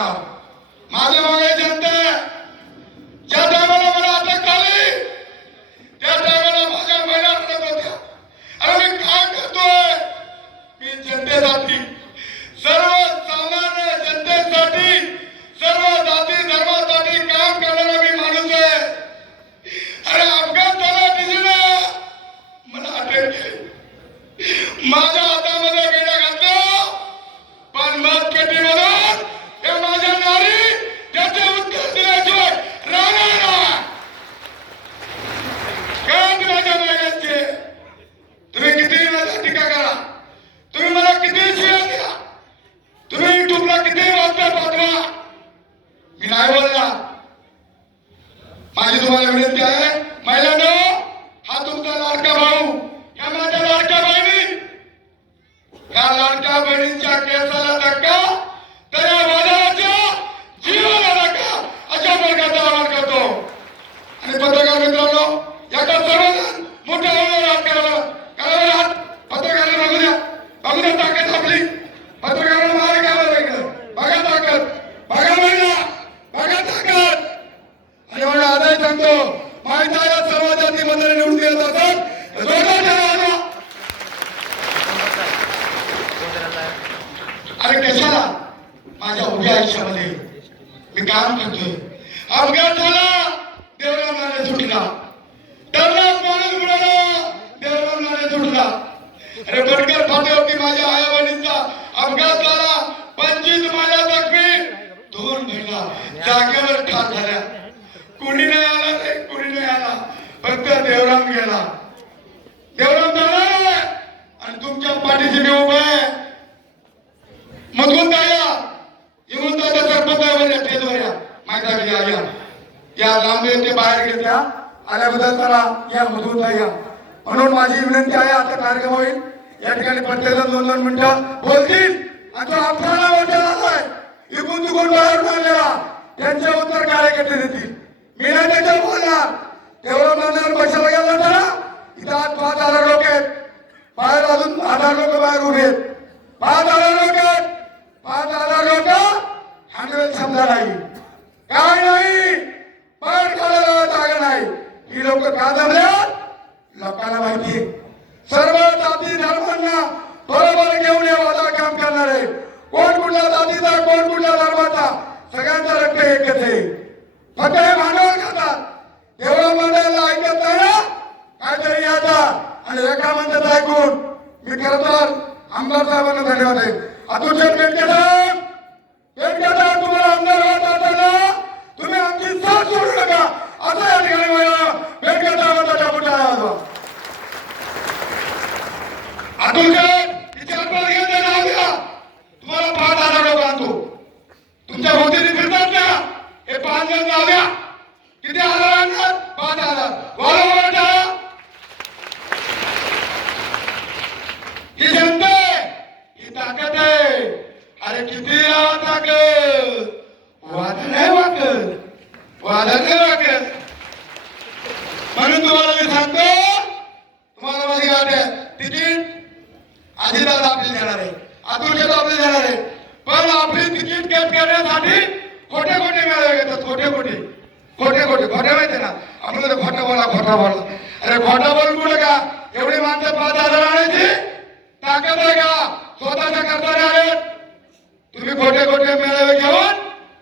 carro. तुला किती वाजता पाठवा मी नाही बोलला माझी तुम्हाला विनंती आहे माझ्या उभ्या आयुष्यामध्ये मी काम करतोय. अपघात झाला देवराम नाले सुटला टर्नात माणूस बुडाला देवराम नाले सुटला अरे बडकर फाट्यावरती माझ्या आया बहिणींचा अपघात झाला. पंचवीस माझ्या जखमी. दोन महिला जागेवर ठार झाल्या. कोणी नाही आला रे कोणी नाही आला. फक्त देवराम गेला. देवराम झाला आणि तुमच्या पाठीशी मी उभा आहे मधून जाया येऊन त्याच्या सरपंचावर या स्टेजवर माहिती आहे या या लांबे ते बाहेर घेतल्या आल्याबद्दल चला या मधून या. म्हणून माझी विनंती आहे आता कार्यक्रम होईल. या ठिकाणी प्रत्येक दोन दोन मिनिटं बोलतील. आणि तो अफराणा मोठा झालाय इकून चुकून बाहेर आणलेला त्यांचे उत्तर कार्यकर्ते देतील. मी नाही त्याच्यावर बोलणार. तेवढं मंदिर पैशाला गेला जरा इथं आज पाच हजार लोक आहेत. बाहेर अजून हजार लोक बाहेर उभे आहेत. पाच हजार लोक आहेत. पाच हजार लोक धंदा नाही. काय नाही? पाठ काढायला जागा नाही. ही लोक का जमल्यात? लोकांना माहिती सर्व जाती धर्मांना बरोबर घेऊन हे वादा काम करणार. आहे कोण कुठल्या जातीचा कोण कुठल्या धर्माचा सगळ्यांचा रक्त एकच आहे. फक्त हे भांडवल खातात. एवढं मंडळाला ऐकत नाही ना? काहीतरी याचा आणि एका म्हणतात ऐकून मी खरं तर आमदार साहेबांना धन्यवाद आहे अतुल बेटके साहेब बेटके साहेब तुम्हाला आमदार व्हायचं असेल ना तुम्ही आमची साथ सोडू नका असं या ठिकाणी मला बेटके साहेबांचा टापूटा वाजवा अतुल साहेब विचार करून घेऊन नाव द्या तुम्हाला पाच हजार लोक आणतो तुमच्या भोवतीने फिरतात ना हे पाच जण जाऊया किती हजार आणणार पाच हजार बरोबर टाळा. ही जनता आहे ही ताकद आहे अरे किती लावा ताकद वाद नाही वाकत वाद नाही वाकत म्हणून तुम्हाला मी सांगतो तुम्हाला माझी गाठ आहे तिकीट आधीदार आपली देणार आहे अतुलशेत आपली देणार आहे पण आपली तिकीट कॅप करण्यासाठी खोटे खोटे मेळावे घेतात खोटे खोटे खोटे खोटे खोटे माहिती ना आपण म्हणतो खोटं खोटा बोला अरे खोटा बोल कुठं का? एवढी माणसं पाच हजार आणायची? ताकद आहे का स्वतःच्या करताना आले तुम्ही खोटे खोटे मेळावे घेऊन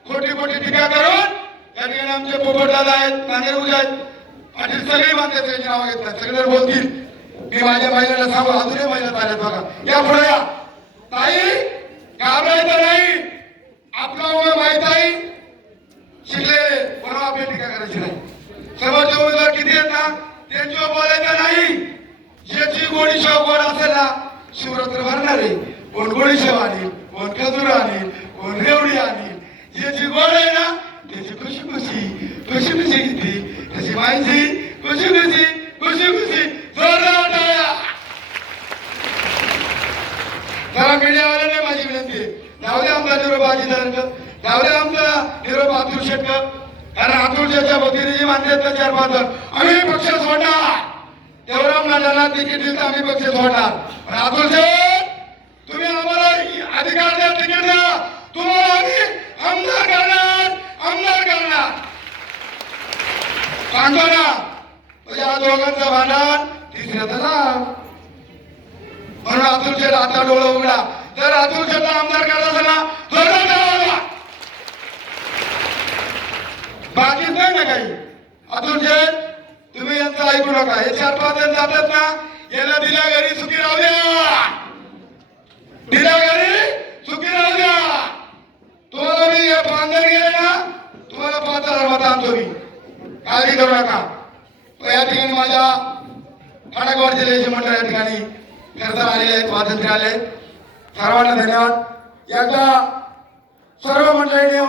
खोटी खोटी टीका करून या ठिकाणी आमचे पोपटदादा आहेत नांदेड उजा आहेत. पाटील सगळी माणसं त्यांची नावं घेतात सगळे बोलतील. मी माझ्या महिलेला सांगू अजूनही महिला आल्यात बघा. या पुढे या. ताई घाबरायचं नाही. आपला उभं माहीत आहे. शिकले म्हणून आपली टीका करायची नाही. समोरचे उमेदवार ना त्यांच्यावर बोलायचं नाही ज्याची गोडी शेव गोड असेल ना? शिवरात्र भरणार आहे कोण गोडी शेव आणील कोण खजूर आणील कोण रेवडी आणील ज्याची गोड आहे ना? त्याची खुशी खुशी खुशी खुशी किती त्याची माहिती खुशी खुशी खुशी खुशी जोरदार टाळ्या. जरा मीडियावाल्याने माझी विनंती आहे. धावले दे आमचा निरोप बाजीदारांक जाऊ धावले आमचा निरोप अतुल शेटकर कारण अतुलच्या वतीने जी मानते आहेत आम्ही पक्ष सोडणार. देवराम म्हणाला तिकीट दिलं आम्ही पक्ष सोडणार. पण अतुल तुम्ही आम्हाला अधिकार द्या तिकीट द्या. तुम्हाला आम्ही आमदार करणार आमदार करणार. सांगतो ना म्हणजे या दोघांचं भांडण तिसऱ्याचं नाव म्हणून अतुल शेठ आता डोळं उघडा. जर अतुल आमदार करायचं असेल ना जोरदार बाकीच नाही ना काही. अतुल शेठ तुम्ही यांचं ऐकू नका. हे चार पाच जण जातात ना यांना दिल्या घरी सुखी राहू द्या. दिल्या घरी सुखी राहू द्या. तुम्हाला मी हे बांधर गेले ना तुम्हाला पाच हजार मत आणतो मी. काळजी करू नका. या ठिकाणी माझ्या खडकवाड जिल्ह्याचे मंडळ या ठिकाणी फिरता आलेले आहेत स्वातंत्र्य आले सर्वांना धन्यवाद. याचा सर्व मंडळीने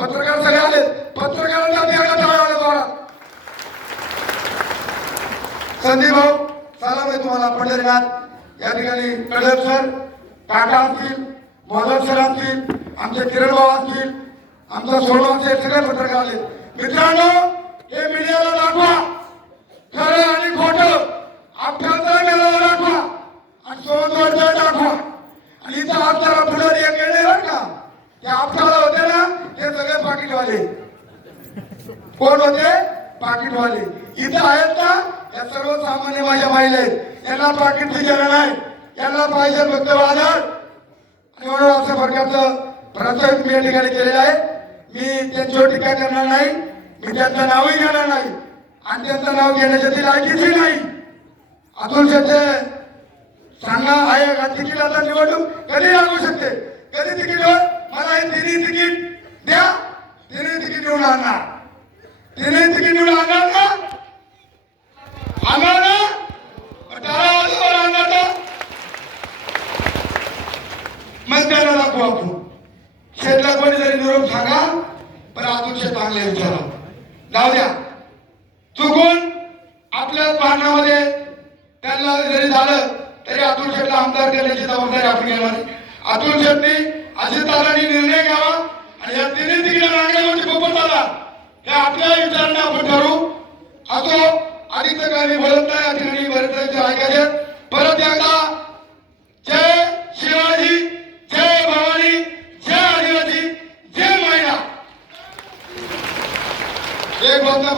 पत्रकार सगळे आले. पत्रकारांना संदीप भाऊ सलाम आहे तुम्हाला पंढरीनाथ. या ठिकाणी कडक सर काका असतील मोहम्मद सर असतील आमचे किरण भाऊ असतील आमचा सोनवाचे सगळे पत्रकार आले. मित्रांनो हे पाकिटवाले कोण होते? पाकिटवाले. इथं आहेत ना या सर्वसामान्य माझ्या महिला आहेत यांना पाकिटची गरज नाही. यांना पाहिजे फक्त वादळ. म्हणून असं प्रकारचं प्रस्तावित मी या ठिकाणी केलेलं आहे. मी त्यांच्यावर टीका करणार नाही. मी त्यांचं नावही घेणार नाही. आणि त्यांचं नाव घेण्याच्या ती लायकीची नाही. अतुल शेते सांगा आहे का? तिकीट आता निवडणूक कधी लागू शकते? कधी तिकीट मला हे तिन्ही तिकीट द्या. तिने तिकीट निवडून आणणार. तिने तिकीट निवडून आणणार ना आणणार ना? मग टाळा आणणार का मग त्याला दाखवू आपण. शेतला कोणी जरी निरोप सांगा. पण अतुल चांगले विचारा जाऊ द्या. चुकून आपल्या पाहण्यामध्ये त्यांना जरी झालं तरी अतुल शेटला आमदार करण्याची जबाबदारी आपण घेणार अतुल शेटने अजितदारांनी निर्णय घ्यावा. या तिन्ही तिकडे नागरिकांची खूपच हे आपल्या विचारांना आपण ठरवू असो अधिक काही भरत नाही या ठिकाणी बरेच ऐकायचे परत एकदा जय शिवाजी जय भवानी जय आदिवासी जय महिला एक बातम्या